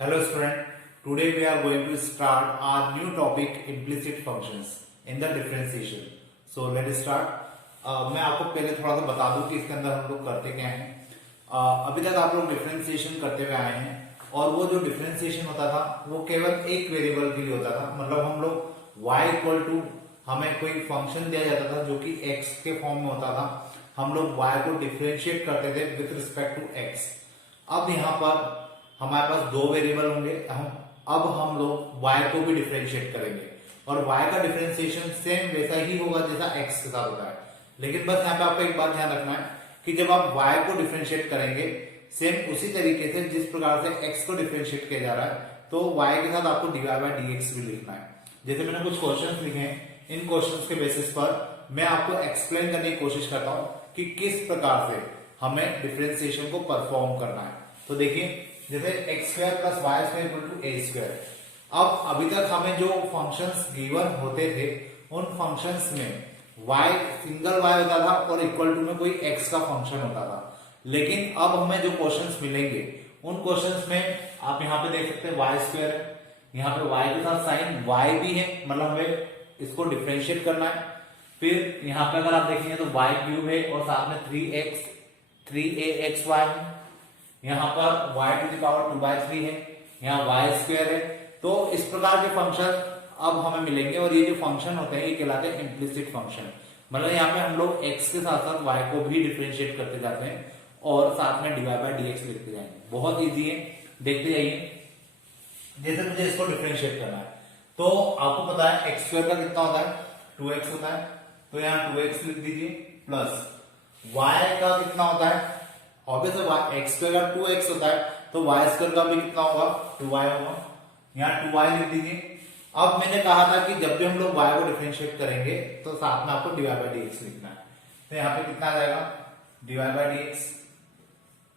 Hello student, today we are going to start our new topic implicit functions in the differentiation. So let us start. मैं आपको पहले थोड़ा सा बता दूं कि इसके अंदर हम लोग करते क्या हैं. अभी तक आप लोग डिफरेंशिएशन करते हुए आए हैं और वो जो डिफरेंशिएशन होता था वो केवल एक वेरिएबल के लिए होता था. मतलब हम लोग y इक्वल टू हमें कोई फंक्शन दिया जाता था जो कि x के फॉर्म में होता था. हम लोग y को डिफरेंशिएट करते थे विथ रिस्पेक्ट टू x. अब यहाँ पर हमारे पास दो वेरिएबल होंगे. हम लोग y को भी डिफरेंशिएट करेंगे और y का डिफरेंशिएशन सेम वैसा ही होगा जैसा x के साथ होता है. लेकिन बस यहाँ पे आपको एक बात ध्यान रखना है कि जब आप y को डिफरेंशिएट करेंगे सेम उसी तरीके से जिस प्रकार से x को डिफरेंशिएट किया जा रहा है तो y के साथ आपको dy बाय dx भी लिखना है. जैसे मैंने कुछ क्वेश्चंस लिखे हैं, इन क्वेश्चंस के बेसिस पर मैं आपको एक्सप्लेन करने की कोशिश करता हूं कि किस प्रकार से हमें डिफरेंशिएशन को परफॉर्म करना है. तो देखिए, जैसे x square plus y square equal to a square. अब अभी तक हमें जो फंक्शंस गिवन होते थे उन फंक्शंस में y सिंगल y होता था और इक्वल टू में कोई x का फंक्शन होता था. लेकिन अब हमें जो क्वेश्चंस मिलेंगे उन क्वेश्चंस में आप यहाँ पे देख सकते हैं y स्क्वायर है, यहाँ पे y के साथ साइन y भी है, मतलब हमें इसको डिफरेंशिएट करना है. फिर यहाँ पे अगर आप देखेंगे तो y क्यूब है और साथ में 3axy है. यहाँ पर y टू द पावर 2/3 है, यहाँ y स्क्वायर है. तो इस प्रकार के फंक्शन अब हमें मिलेंगे और ये जो फंक्शन होते हैं ये कहलाते हैं इम्प्लिसिट फंक्शन. मतलब यहाँ पे हम लोग x के साथ साथ y को भी डिफरेंशिएट करते जाते हैं और साथ में dy बाय dx लिखते जाएंगे. बहुत इजी है, देखते जाइए. जैसे मुझे इसको डिफरेंशिएट करना है तो आपको पता है x स्क्वायर का कितना होता है, 2x होता है. तो यहाँ 2x लिख दीजिए प्लस y का कितना होता है, ऑब्वियसली x स्क्वायर का 2x होता है तो y स्क्वायर का भी कितना होगा, 2y होगा. यहाँ 2y लिख दीजिए. अब मैंने कहा था कि जब भी हम लोग y को डिफरेंशिएट करेंगे तो साथ में आपको dy बाय dx लिखना है. तो यहाँ पे कितना आ जाएगा, dy by dx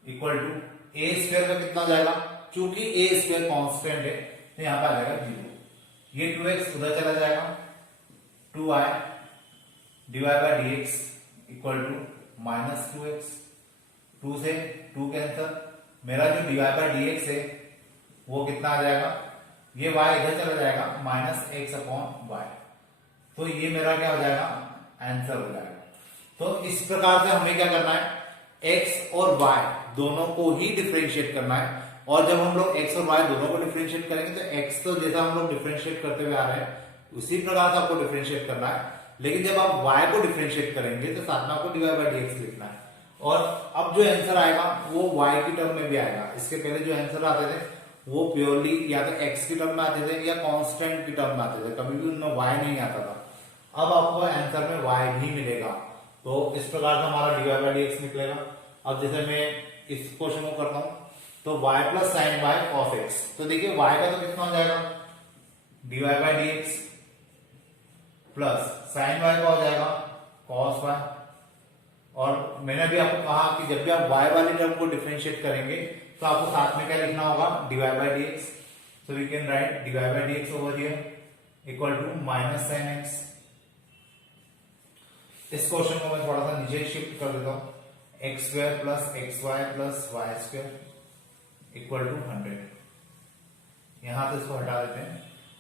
equal to a square का कितना हो जाएगा, चूंकि a स्क्वायर कांस्टेंट है तो यहाँ पे आ जाएगा 0. ये 2x उधर चला जाएगा, 2y dy by dx equal to minus 2x. 2 से 2 कैंसल, मेरा जो dy बाय dx है वो कितना आ जाएगा, ये y इधर चला जाएगा माइनस x अपॉन वाई. तो ये मेरा क्या हो जाएगा, आंसर हो जाएगा. तो इस प्रकार से हमें क्या करना है, x और y दोनों को ही डिफरेंशिएट करना है. और जब हम लोग x और y दोनों को डिफरेंशिएट करेंगे तो x तो जैसा हम लोग डिफरेंशिएट करते हुए आ रहे हैं उसी प्रकार से आपको डिफरेंशिएट करना है. लेकिन जब आप y को डिफरेंशिएट करेंगे तो साथ में आपको dy बाय dx लिखना है. और अब जो आंसर आएगा वो y की टर्म में भी आएगा. इसके पहले जो आंसर आते थे वो प्योरली या तो x की टर्म में आते थे या कांस्टेंट की टर्म में आते थे, कभी भी उनमें y नहीं आता था. अब आपको आंसर में y भी मिलेगा. तो इस प्रकार से हमारा dy बाय dx निकलेगा. अब जैसे मैं इस क्वेश्चन को करता हूं तो y plus sine y cos x. तो देखिए y का तो कितना हो जाएगा, dy by dx plus sine y का हो जाएगा cos y. और मैंने भी आपको कहा कि जब भी आप y वाली टर्म को डिफरेंशिएट करेंगे तो आपको साथ में क्या लिखना होगा, dy by dx. So we can write dy by dx over here equal to minus sine x. इस क्वेश्चन को मैं थोड़ा सा नीचे शिफ्ट कर देता हूं, x square plus xy plus y square equal to 100. यहां से इसको हटा देते हैं.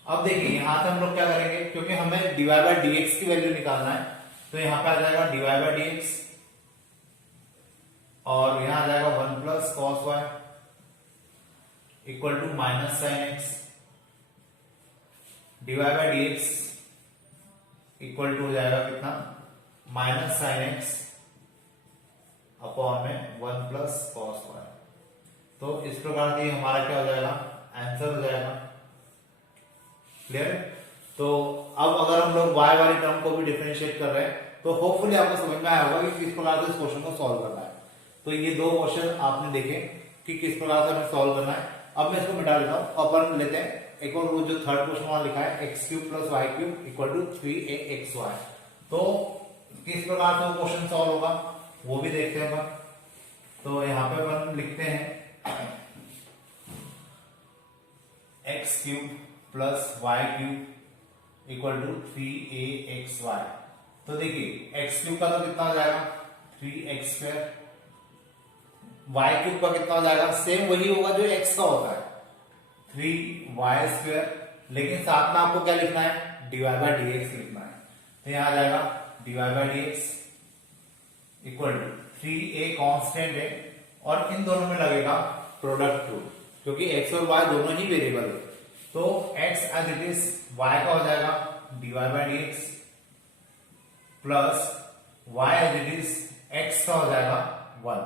अब देखिए यहां से हम लोग क्या करेंगे, क्योंकि हमें dy बाय dx की वैल्यू निकालना है तो यहां पे आ जाएगा dy बाय dx और यहां आ जाएगा 1 plus cos y equal to minus sine x. dy by dx equal to हो जाएगा कितना, माइनस साइन x अपॉन में 1 प्लस कॉस y. तो इस प्रकार से हमारा क्या हो जाएगा, आंसर हो जाएगा. क्लियर. तो अब अगर हम लोग y वाली टर्म को भी डिफरेंशिएट कर रहे हैं तो होपफुली आपको समझ में आया होगा कि किस प्रकार से इस क्वेश्चन को सॉल्व करना है. तो ये दो क्वेश्चन आपने देखे कि किस प्रकार से हमें सॉल्व करना है. अब मैं इसको मिटा देता हूं. अपन लेते हैं एक और वो जो थर्ड क्वेश्चन वहां लिखा है x cube plus y cube equal to 3axy. तो किस प्रकार से वो क्वेश्चन सॉल्व होगा वो भी देखते हैं अपन. तो यहाँ पे अपन लिखते हैं x cube plus y cube equal to 3axy. तो देखिए x क्यूब का तो कितना हो जाएगा, 3x स्क्वायर. y क्यूब का कितना हो जाएगा, सेम वही होगा जो x का होता है. 3y², लेकिन साथ में आपको क्या लिखना है, dy बाय dx लिखना है। तो यहां आ जाएगा dy by dx equal to 3a constant है और इन दोनों में लगेगा प्रोडक्ट रूल, क्योंकि x और y दोनों ही वेरिएबल है। तो x as it is y का हो जाएगा dy by dx plus y as it is x का हो जाएगा 1,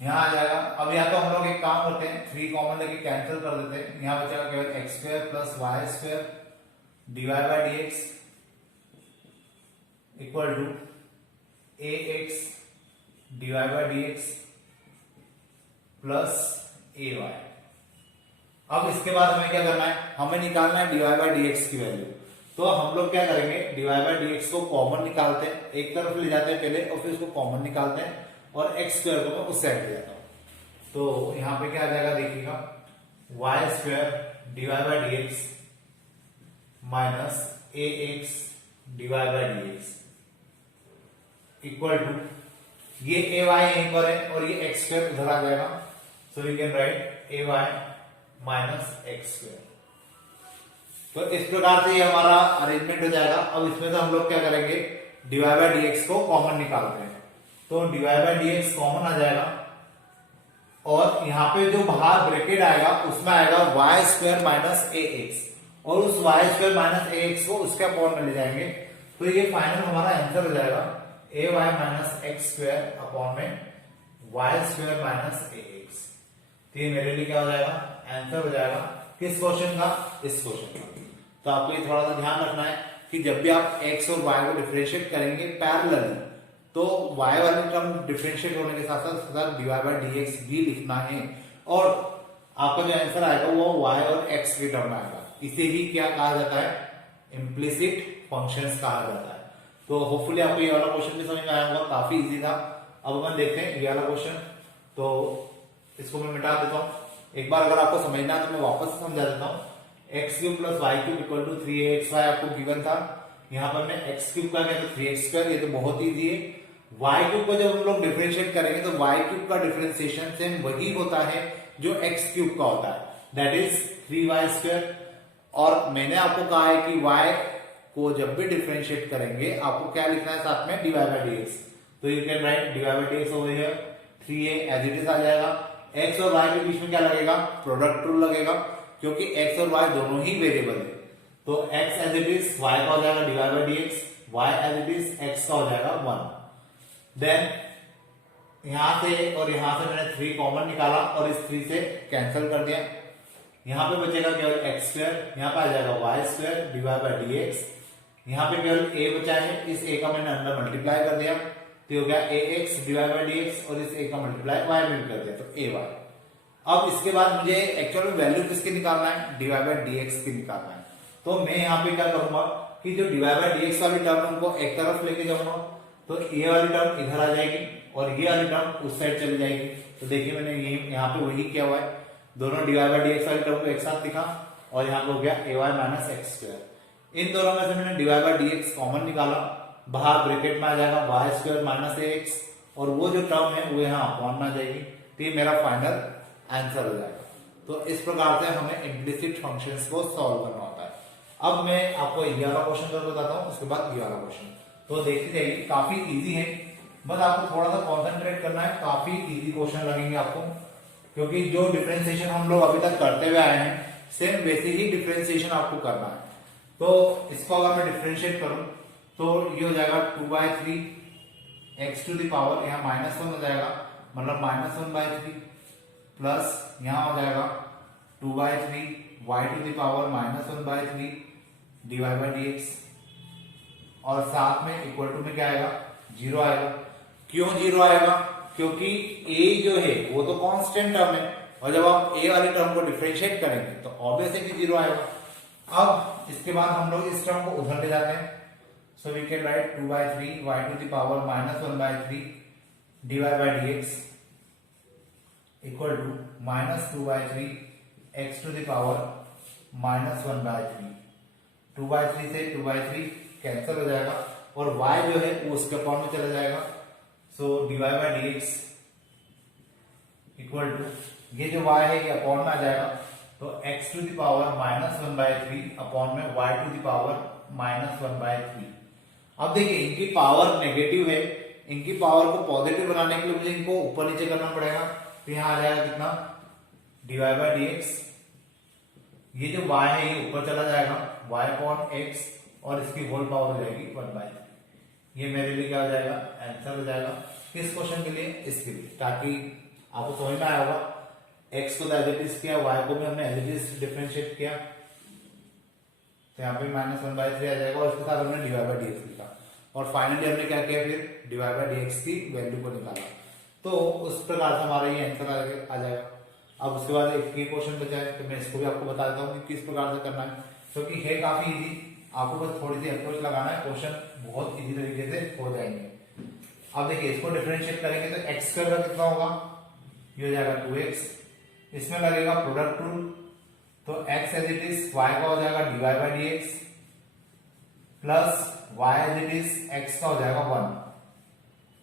यहां आ जाएगा। अब यहाँ तो हम लोग एक काम करते हैं, 3 कॉमन लेके कैंसिल कर देते हैं, यहां बचेगा केवल x² plus y² dy by dx equal to ax dy by dx plus ay। अब इसके बाद हमें क्या करना है, हमें निकालना है dy बाय dx की वैल्यू। तो हम लोग क्या करेंगे, dy बाय dx को कॉमन निकालते हैं, एक तरफ ले जाते हैं पहले और फिर उसको कॉमन निकालते हैं और x² को मैं उस साइड ले जाता हूं। तो यहां पे क्या आ जाएगा देखिएगा, y² dy by dx minus ax dy by dx equal to, ये ay यहीं पर है और ये x² उधर आ जाएगा, so we can write ay minus x²। तो इस प्रकार से ये हमारा अरेंजमेंट हो जाएगा। अब इसमें से हम लोग क्या करेंगे, dy बाय dx को कॉमन निकालते हैं। तो dy बाय dx कॉमन आ जाएगा और यहाँ पे जो बाहर ब्रैकेट आएगा उसमें आएगा y² माइनस ax, और उस y² माइनस ax को उसके अपॉन में ले जाएंगे। तो ये फाइनल हमारा आंसर हो जाएगा ay माइनस x² अपॉन में y² माइनस ax। तो ये मेरे लिए क्या हो जाएगा, आंसर हो जाएगा किस क्वेश्चन का, इस क्वेश्चन का। तो आपको ये थोड़ा सा ध्यान रखना है कि जब भी आप x और y को डिफरेंशिएट करेंगे पैरेलली, तो y वाले टर्म डिफरेंशिएट होने के साथ साथ dy बाय dx भी लिखना है, और आपका जो आंसर आएगा वो y और x के टर्म में आएगा। इसे ही क्या कहा जाता है, इम्प्लिसिट फंक्शंस कहा जाता है। तो होपफुली आपको ये वाला क्वेश्चन भी समझ में आया होगा, काफी इजी था। अब अपन देखते हैं ये वाला क्वेश्चन, तो इसको मैं मिटा देता हूं। एक बार अगर आपको समझना है तो मैं वापस से समझा देता हूँ। x³ plus y³ equal to 3axy आपको गिवन था, यहाँ पर मैं x³ का क्या, तो 3x², ये तो बहुत इजी है। y³ को जब हम लोग डिफरेंशिएट करेंगे तो y³ का डिफरेंशिएशन सेम वही होता है जो x³ का होता है, दैट इज 3y²। और मैंने आपको कहा है कि y को जब भी डिफरेंशिएट करेंगे आपको क्या लिखना है साथ में, dy बाय dx। तो you can write dy by dx over here, 3a as it is आ जाएगा। x और y के बीच में क्या लगेगा, प्रोडक्ट रूल लगेगा, क्योंकि x और y दोनों ही वेरिएबल है। तो x as it is y का हो जाएगा dy by dx, y as it is x का हो जाएगा 1। देन यहां से और यहां से मैंने 3 कॉमन निकाला और इस 3 से कैंसिल कर दिया, यहां पे बचेगा केवल x², यहां पे आ जाएगा y² dy बाय dx, यहां पे केवल a बचा है, इस a का मैंने अंदर मल्टीप्लाई कर दिया, तो हो गया ax dy बाय dx और इस a का मल्टीप्लाई y में कर दिया, तो ay। अब इसके बाद मुझे एक्चुअल में वैल्यू किसकी निकालना है, dy बाय dx की निकालना है। तो मैं यहाँ पे क्या करूंगा कि जो dy बाय dx वाली टर्म उनको एक तरफ लेके जाऊंगा, तो ये वाली टर्म इधर आ जाएगी और ये वाली टर्म उस साइड चली जाएगी। तो देखिए मैंने यहाँ पे वही किया हुआ है, दोनों dy बाय dx वाली टर्म को एक साथ लिखा और यहाँ पे हो गया ay माइनस x²। इन दोनों में से मैंने dy बाय dx कॉमन निकाला, बाहर ब्रैकेट में आ जाएगा y² माइनस ax, और वो जो टर्म है वो यहाँ अपॉन में आ जाएगी। तो ये मेरा फाइनल आंसर हो जाएगा। तो इस प्रकार से हमें इम्प्लिसिट फंक्शंस को सॉल्व करना होता है। अब मैं आपको ये वाला क्वेश्चन कर बताता हूँ, उसके बाद ये वाला क्वेश्चन। तो देखते जाइए, काफी इजी है, बस आपको थोड़ा सा कॉन्सेंट्रेट करना है, काफी इजी क्वेश्चन लगेंगे आपको, क्योंकि जो डिफरेंशिएशन हम लोग अभी तक करते हुए आए हैं सेम वैसे ही डिफरेंशिएशन आपको करना है। तो इसको अगर मैं डिफरेंशिएट करूं तो ये हो जाएगा 2/3 x टू द पावर, यहाँ -1 हो जाएगा, मतलब -1/3 प्लस यहां हो जाएगा 2/3 y to the power -1/3 dy by dx, और साथ में इक्वल टू में क्या आएगा, 0 आएगा। क्यों 0 आएगा, क्योंकि a जो है वो तो कांस्टेंट टर्म है, और जब आप a वाली टर्म को डिफरेंशिएट करेंगे तो ऑब्वियसली 0 आएगा। अब इसके बाद हम लोग इस टर्म को उधर ले जाते हैं, so we can write 2/3 y to the power -1/3 dy by dx equal to -2/3 x to the power -1/3। 2/3 से 2/3 कैंसिल हो जाएगा और y जो है वो उसके अपॉन में चला जाएगा, so dy by dx equal to ये जो y है ये अपॉन में आ जाएगा, तो x to the power -1/3 upon में y टू द पावर -1/3। अब देखिए इनकी पावर नेगेटिव है, इनकी पावर को पॉजिटिव बनाने के लिए मुझे इनको ऊपर नीचे करना पड़ेगा, तो यहाँ आ जाएगा कितना dy/dx। ये जो y है ये ऊपर चला जाएगा y अपॉन x और इसकी होल पावर हो जाएगी 1/3। ये मेरे लिए क्या हो जाएगा आंसर हो जाएगा किस क्वेश्चन के लिए, इसके लिए, ताकि आपको समझ में आया होगा। x को एज इट इज किया, y को भी हमने एज इट इज डिफरेंशिएट किया, तो यहाँ पे -1/3 आ जाएगा और इसके साथ हमने dy/dx लिखा और फाइनली हमने क्या किया फिर dy/dx की वैल्यू को निकाला। तो उस प्रकार से हमारा ये आंसर आ जाएगा। अब उसके बाद एक क्वेश्चन बचा है, तो मैं इसको भी आपको बता देता हूँ कि किस प्रकार से करना है, क्योंकि है काफी इजी, आपको बस थोड़ी सी अप्रोच लगाना है, क्वेश्चन बहुत इजी तरीके से हो जाएंगे। अब देखिए इसको डिफरेंशिएट करेंगे तो x स्क्वायर का कितना होगा, ये हो जाएगा 2x, इसमें लगेगा प्रोडक्ट रूल, तो x as it is y का हो जाएगा dy/dx plus y as it is x का हो जाएगा 1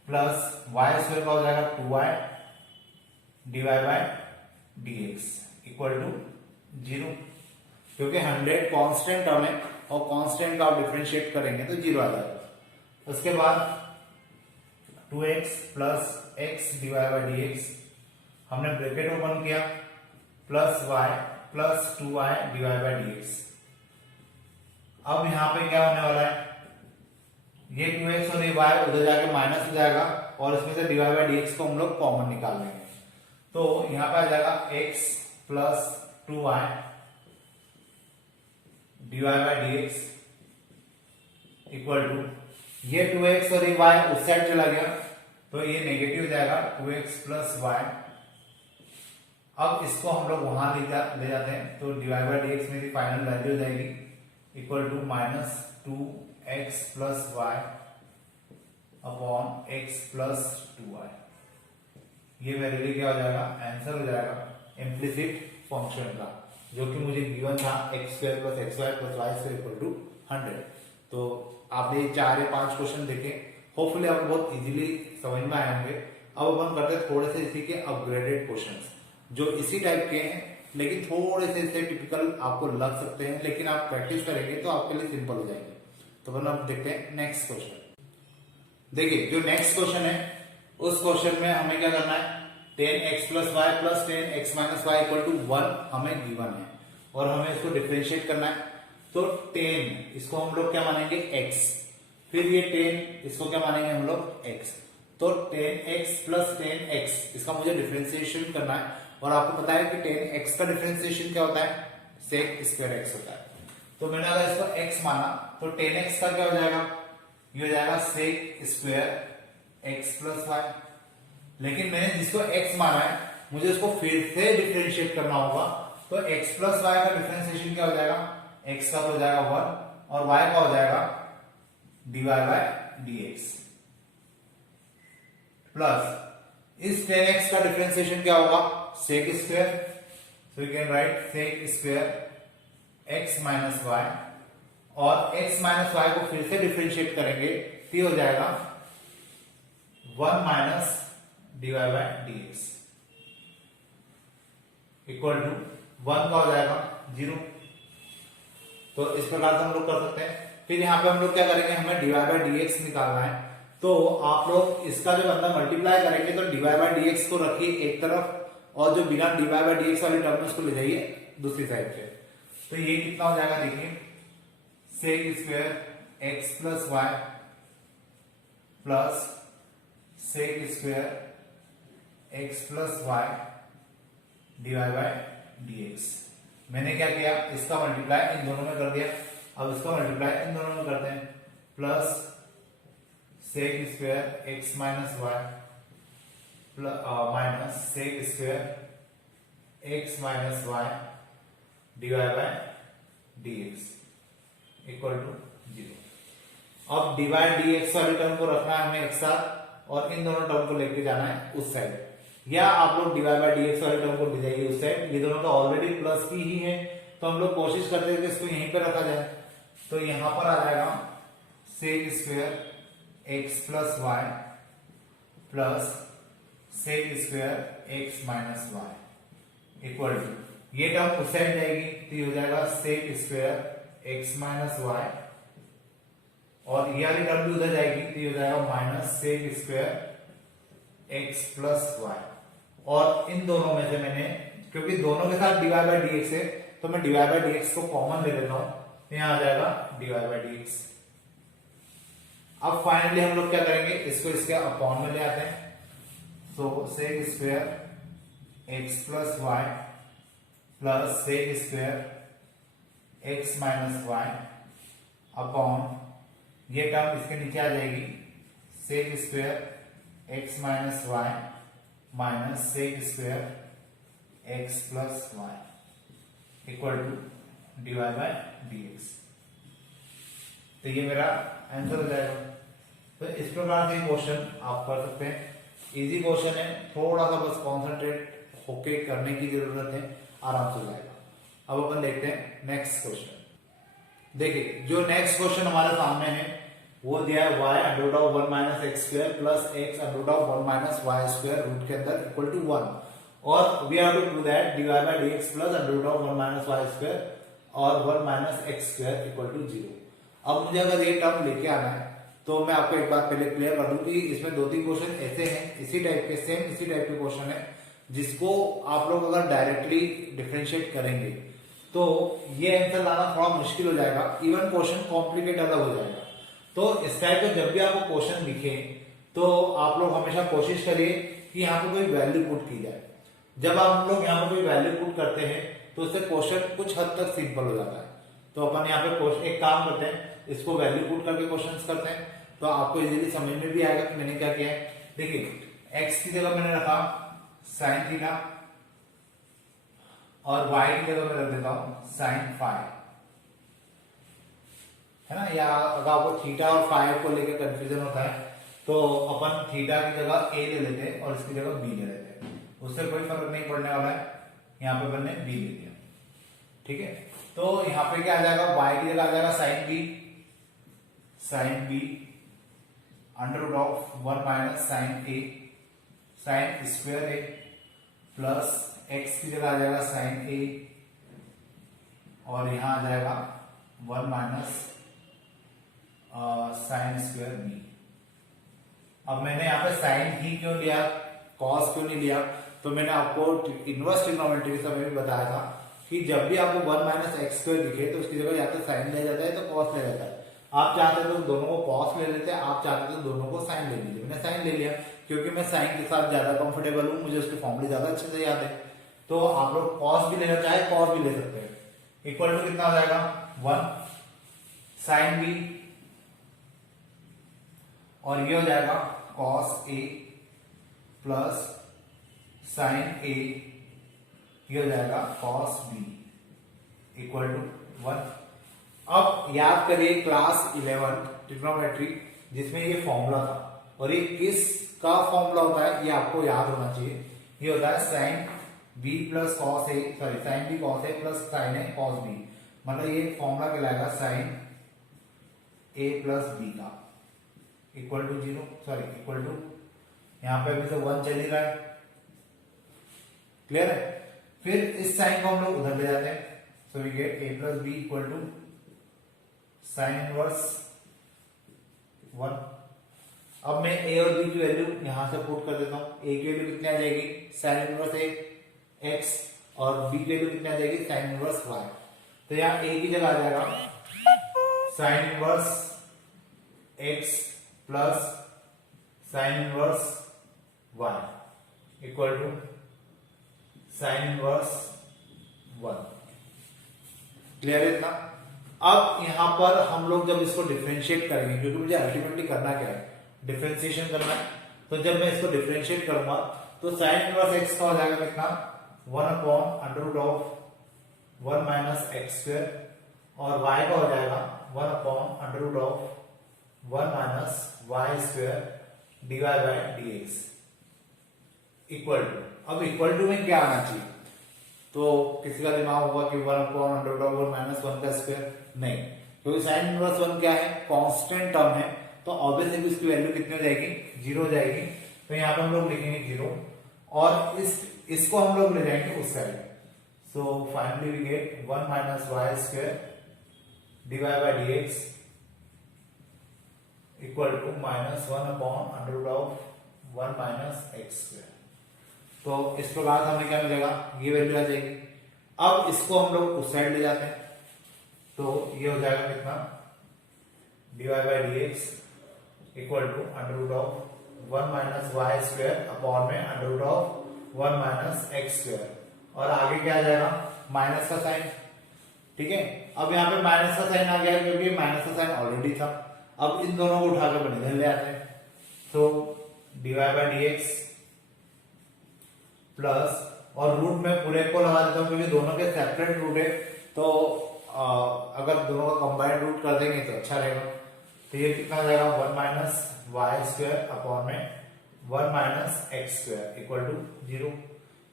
प्लस y स्क्वायर का हो जाएगा 2y dy/dx इक्वल टू 0, क्योंकि 100 कांस्टेंट टर्म है और कांस्टेंट का आप डिफरेंशिएट करेंगे तो 0 आ जाएगा। उसके बाद 2x प्लस x dy/dx हमने ब्रैकेट ओपन किया plus y plus 2y dy/dx। अब यहां पे क्या होने वाला है, ये 2x और ये y उधर जाके माइनस हो जाएगा और इसमें से dy/dx को हम लोग कॉमन निकाल लेंगे, तो यहां पे आ जाएगा x plus 2y dy/dx equal to, ये 2x और ये y उस साइड चला गया तो ये नेगेटिव हो जाएगा 2x प्लस y। अब इसको हम लोग वहां ले जाते हैं, तो dy/dx मेरी फाइनल वैल्यू हो जाएगी equal to -2x plus y upon x plus 2y। ये मेरे लिए क्या हो जाएगा आंसर हो जाएगा इम्प्लिसिट फंक्शन का, जो कि मुझे गिवन था x² plus xy plus y² equal to 100। तो आपने 4 या 5 क्वेश्चन देखे, होपफुली आपको बहुत इजीली समझ में आए होंगे। अब अपन करते हैं थोड़े से इसी के अपग्रेडेड क्वेश्चंस, जो इसी टाइप के हैं लेकिन थोड़े से इससे टिपिकल आपको लग सकते हैं, लेकिन आप प्रैक्टिस करेंगे तो आपके लिए सिंपल हो जाएंगे। तो अपन अब देखते हैं नेक्स्ट क्वेश्चन। देखिए जो नेक्स्ट क्वेश्चन है उस क्वेश्चन में हमें क्या करना है, 10x plus y plus 10x minus y equal to 1 हमें गिवन है और हमें इसको डिफरेंशिएट करना है। तो 10 इसको हम लोग क्या मानेंगे x, फिर ये 10 इसको क्या मानेंगे हम लोग x, तो 10x प्लस 10x इसका मुझे डिफरेंशिएशन करना है और आपको पता है कि 10x का डिफरेंशिएशन क्या होता है, sec स्क्वायर x होता है। तो मैंने अगर इसको x माना तो 10x का क्या हो जाएगा, ये हो जाएगा sec square x plus y. लेकिन मैंने जिसको x माना है मुझे उसको फिर से डिफरेंशिएट करना होगा, तो x प्लस वाई का डिफरेंशिएशन क्या हो जाएगा, x का हो जाएगा 1 और y का हो जाएगा dy/dx प्लस इस 10x का डिफरेंशिएशन क्या होगा, sec square, so you can write sec square x minus y और x माइनस वाई को फिर से डिफरेंशिएट करेंगे तो हो जाएगा 1 माइनस dy/dx इक्वल टू 1 का हो जाएगा 0। तो इस प्रकार से हम लोग कर सकते हैं। फिर यहाँ पे हम लोग क्या करेंगे, हमें dy/dx निकालना है, तो आप लोग इसका जब अंदर मल्टीप्लाई करेंगे तो dy/dx को रखिए एक तरफ और जो बिना dy/dx वाले टर्म है उसको ले जाइए दूसरी साइड पे। तो ये कितना हो जाएगा, देखिए sec square x plus y plus sec square x plus y dy/dx। मैंने क्या किया, इसका मल्टीप्लाई इन दोनों में कर दिया, अब इसका मल्टीप्लाई इन दोनों में करते हैं, plus sec square x minus y minus sec square x minus y dy/dx equal to 0। अब dy/dx वाले टर्म को रखना है हमें एक साथ और इन दोनों टर्म को लेके जाना है उस साइड, या आप लोग dy/dx वाले टर्म को ले जाइए उस साइड। ये दोनों तो ऑलरेडी प्लस की ही है, तो हम लोग कोशिश करते हैं कि इसको यहीं पे रखा जाए। तो यहां पर आ जाएगा sec square x plus y plus sec square x minus y equal to ये टर्म उस साइड जाएगी तो ये हो जाएगा sec square x minus y, और ये वाली टर्म भी उधर जाएगी तो ये हो जाएगा minus sec square x plus y. और इन दोनों में से मैंने, क्योंकि दोनों के साथ डीवाई बाई डी एक्स है, तो मैं डीवाई बाई डी एक्स को कॉमन ले लेता हूं, तो यहां आ जाएगा डीवाई बाई डी एक्स। अब फाइनली हम लोग क्या करेंगे, इसको इसके अपॉन में ले आते हैं। So sec square x plus y plus sec square x minus y upon ये टर्म इसके नीचे आ जाएगी, sec square x minus y minus sec square x plus y equal to d y by d x. तो ये मेरा answer हो जाएगा। तो इस प्रकार से क्वेश्चन आप कर सकते हैं, इजी क्वेश्चन है, थोड़ा सा बस कॉन्सेंट्रेट होके करने की जरूरत है, आराम से हो जाएगा। अब अपन देखते हैं नेक्स्ट क्वेश्चन। देखिए जो नेक्स्ट क्वेश्चन हमारे सामने है वो दिया है y under root of 1 minus x square plus x under root of 1 minus y square root के अंदर इक्वल टू 1, और we have to do that dy by dx plus under root of 1 minus y square और 1 minus x square equal to 0। अब मुझे अगर ये term लेके आना है तो मैं आपको एक बात पहले क्लियर कर दूं कि इसमें 2-3 क्वेश्चन ऐसे हैं, इसी टाइप के, सेम इसी टाइप के क्वेश्चन है, जिसको आप लोग अगर डायरेक्टली डिफरेंशिएट करेंगे तो ये आंसर लाना थोड़ा मुश्किल हो जाएगा, इवन क्वेश्चन कॉम्प्लिकेट अलग हो जाएगा। तो इस टाइप का जब भी आपको क्वेश्चन दिखे तो आप लोग हमेशा कोशिश करिए कि यहाँ पे कोई वैल्यू पुट की जाए। जब आप लोग यहाँ पे कोई वैल्यू पुट करते हैं तो उससे क्वेश्चन कुछ हद तक सिंपल हो जाता है। तो अपन यहाँ पे क्वेश्चन एक काम करते हैं, इसको वैल्यू पुट करके क्वेश्चंस करते हैं, तो आपको इजीली समझ में भी आएगा कि मैंने क्या किया है। देखिए एक्स की जगह मैंने रखा साइन थीटा और वाई की जगह मैं रख देता हूं साइन फाई, है ना। या अगर आपको थीटा और फाई को लेकर कंफ्यूजन होता है तो अपन थीटा की जगह ए ले लेते हैं और इसकी जगह बी ले लेते हैं, उससे कोई फर्क नहीं पड़ने वाला है। यहाँ पे मैंने बी ले लिया, ठीक है। तो यहाँ पे क्या आ जाएगा, y की जगह आ जाएगा sine B under root of 1 minus sine A sine square A plus x की जगह आ जाएगा साइन ए और यहां आ जाएगा 1 माइनस साइन स्क्वायर बी। अब मैंने यहाँ पे साइन ही क्यों लिया, कॉस क्यों नहीं लिया, तो मैंने आपको इनवर्स ट्रिग्नोमेट्री के समय भी बताया था कि जब भी आपको 1 माइनस एक्स स्क्वायर दिखे तो उसकी जगह या तो साइन ले जाता है तो कॉस ले जाता है। आप चाहते तो दोनों को कॉस ले लेते हैं, आप चाहते तो दोनों को साइन ले लीजिए। मैंने साइन ले लिया क्योंकि मैं साइन के साथ ज्यादा कंफर्टेबल हूं, मुझे उसके फॉर्मूले ज्यादा अच्छे से याद है। तो आप लोग कॉस भी लेना चाहे कॉस भी ले सकते हैं। इक्वल टू कितना हो जाएगा 1 साइन बी और ये हो जाएगा कॉस ए प्लस साइन ए, ये हो जाएगा कॉस बी इक्वल टू 1। अब याद करिए क्लास 11 ट्रिग्नोमेट्री जिसमें ये फॉर्मूला था, और ये किस का फॉर्मूला होता है ये आपको याद होना चाहिए। ये होता है sine B plus cos A, sorry sine B cos A plus sine A cos B, मतलब ये फॉर्मूला कहलाएगा साइन ए प्लस बी का equal to 0, sorry equal to यहां पे अभी तो 1 चल ही रहा है, क्लियर है। फिर इस साइन को हम लोग उधर ले जाते हैं, so we get a plus B equal to sine inverse 1। अब मैं a और b की वैल्यू यहां से पुट कर देता हूं। a की वैल्यू कितनी आ जाएगी साइन इनवर्स x और b की वैल्यू कितनी आ जाएगी साइन इनवर्स y। तो यहाँ a की जगह आ जाएगा sine inverse x plus sine inverse y equal to sine inverse 1। Clear है इतना। अब यहां पर हम लोग जब इसको डिफरेंशिएट करेंगे, क्योंकि मुझे अल्टीमेटली करना क्या है, डिफरेंशिएशन करना है, तो जब मैं इसको डिफरेंशिएट करूंगा तो साइन इनवर्स x का हो जाएगा कितना 1 upon under root of 1 minus x square और y का हो जाएगा 1 upon under root of 1 minus y square dy by dx equal to. अब इक्वल टू में क्या आना चाहिए, तो किसी का दिमाग होगा कि 1 upon under root of 1 minus 1 का स्क्वायर, नहीं, क्योंकि साइन इनवर्स 1 क्या है कांस्टेंट टर्म है, तो ऑब्वियसली इसकी वैल्यू कितनी हो जाएगी 0 हो जाएगी। तो यहाँ पे हम लोग लिखेंगे 0 और इसको हम लोग ले जाएंगे उस side, So finally we get 1 minus y square dy by dx equal to minus 1 upon under root of 1 minus x square। तो इस प्रकार हमें क्या मिलेगा, ये वैल्यू आ जाएगी। अब इसको हम लोग उस साइड ले जाते हैं, तो ये हो जाएगा कितना, dy by dx equal to under root of 1 minus y square upon में under root of 1 minus x square, और आगे क्या आ जाएगा, माइनस का साइन। ठीक है, अब यहाँ पे माइनस का साइन आ गया क्योंकि माइनस का साइन ऑलरेडी था। अब इन दोनों को उठाकर अपन इधर ले आते हैं, तो dy by dx प्लस, और रूट में पूरे को लगा देता हूँ क्योंकि दोनों के सेपरेट रूट है, तो अगर दोनों का कंबाइंड रूट कर देंगे तो अच्छा रहेगा। तो ये कितना हो जाएगा, 1 माइनस वाई स्क्वायर अपॉन में 1 minus x square equal to 0।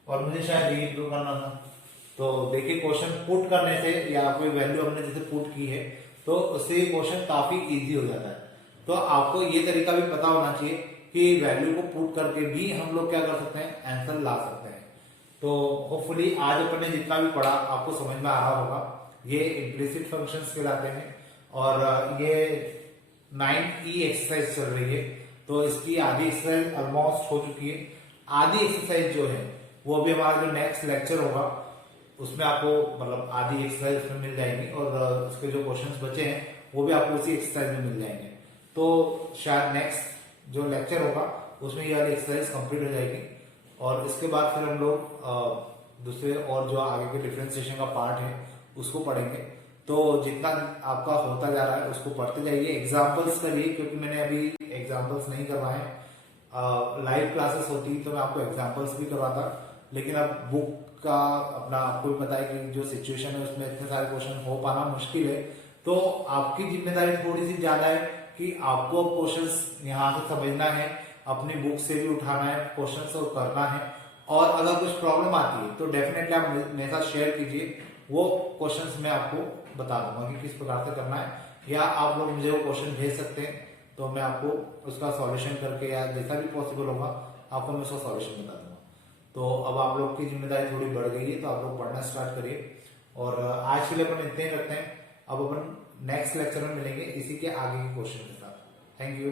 और मुझे शायद ये प्रूव करना था, तो देखिए क्वेश्चन पुट करने से या कोई वैल्यू हमने जैसे पुट की है तो उससे क्वेश्चन काफी इजी हो जाता है। तो आपको ये तरीका भी पता होना चाहिए कि वैल्यू को पुट करके भी हम लोग क्या कर सकते हैं, आंसर ला सकते हैं। तो होपफुली आज अपन ने जितना भी पढ़ा आपको समझ में आ रहा होगा। ये इम्प्लिसिट फंक्शंस कहलाते हैं, और ये 9E एक्सरसाइज चल रही है, तो इसकी आधी एक्सरसाइज ऑलमोस्ट हो चुकी है। आधी एक्सरसाइज जो है वो भी हमारा जो नेक्स्ट लेक्चर होगा उसमें आपको मतलब आधी एक्सरसाइज उसमें मिल जाएंगी, और उसके जो क्वेश्चंस बचे हैं वो भी आपको उसी एक्सरसाइज में मिल जाएंगे। तो शायद नेक्स्ट जो लेक्चर होगा उसमें ये वाली एक्सरसाइज कंप्लीट हो जाएगी, और इसके बाद फिर हम लोग दूसरे और जो आगे के डिफरेंशिएशन का पार्ट है उसको पढ़ेंगे। तो जितना आपका होता जा रहा है उसको पढ़ते जाइए, एग्जाम्पल्स करिए, क्योंकि मैंने अभी एग्जाम्पल्स नहीं करवाए। लाइव क्लासेस होती तो मैं आपको एग्जाम्पल्स भी करवाता, लेकिन अब बुक का अपना आपको भी पता है कि जो सिचुएशन है उसमें इतने सारे क्वेश्चन हो पाना मुश्किल है। तो आपकी जिम्मेदारी थोड़ी सी ज्यादा है कि आपको क्वेश्चंस यहाँ से समझना है, अपनी बुक से भी उठाना है क्वेश्चंस को करना है, और अगर कुछ प्रॉब्लम आती है तो डेफिनेटली आप मेरे साथ शेयर कीजिए, वो क्वेश्चंस मैं आपको बता दूंगा कि किस प्रकार से करना है, या आप लोग मुझे वो क्वेश्चन भेज सकते हैं तो मैं आपको उसका सॉल्यूशन करके या जैसा भी पॉसिबल होगा आपको मैं उसका सॉल्यूशन बता दूंगा। तो अब आप लोग की जिम्मेदारी थोड़ी बढ़ गई है, तो आप लोग पढ़ना स्टार्ट करिए, और आज के लिए अपन इतने ही रखते हैं। अब अपन नेक्स्ट लेक्चर में मिलेंगे इसी के आगे के क्वेश्चन के साथ। Thank you.